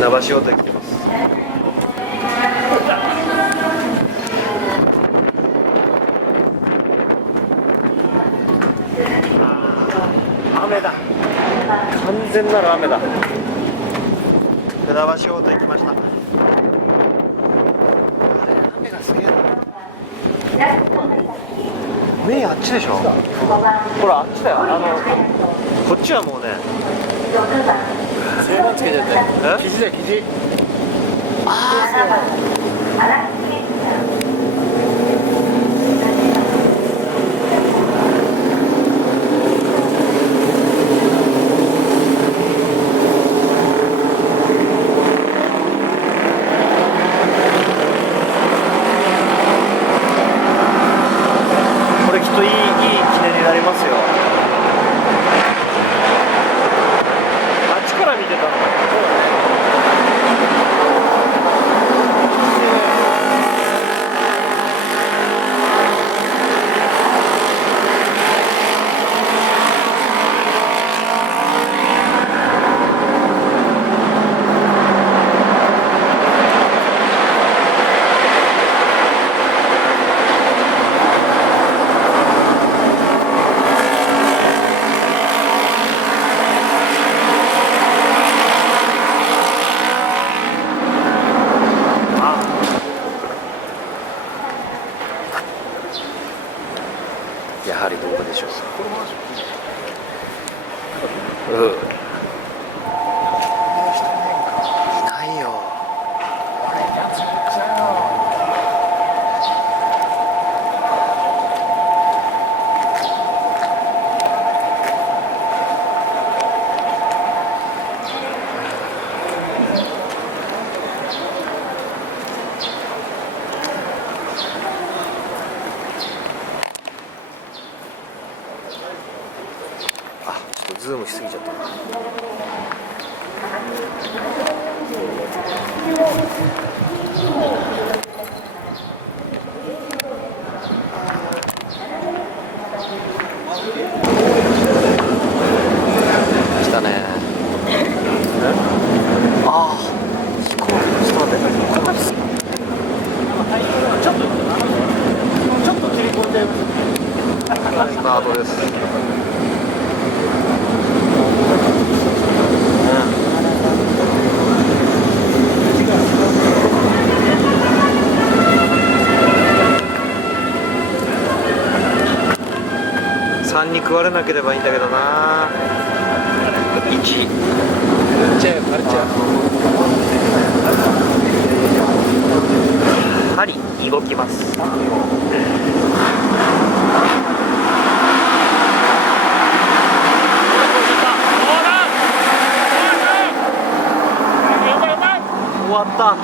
船橋をと来てます。雨だ、完全なる雨だ。船橋をと行きました。雨がすげえな。目あっちでしょ。ほらあっちだよ。こっちはもうね正門つけてて、え生地だよ、生地。これきっといい記念になりますよ。あっちから見てたの。やはり動画でしょう。いないよ。ちょっとズームしすぎちゃったな。来たね。ああ、飛行機のちょっと待って。ちょっと切り込んじゃいます。スタートです。3に食われなければいいんだけどな。1バレちゃう。針動きます。終わった。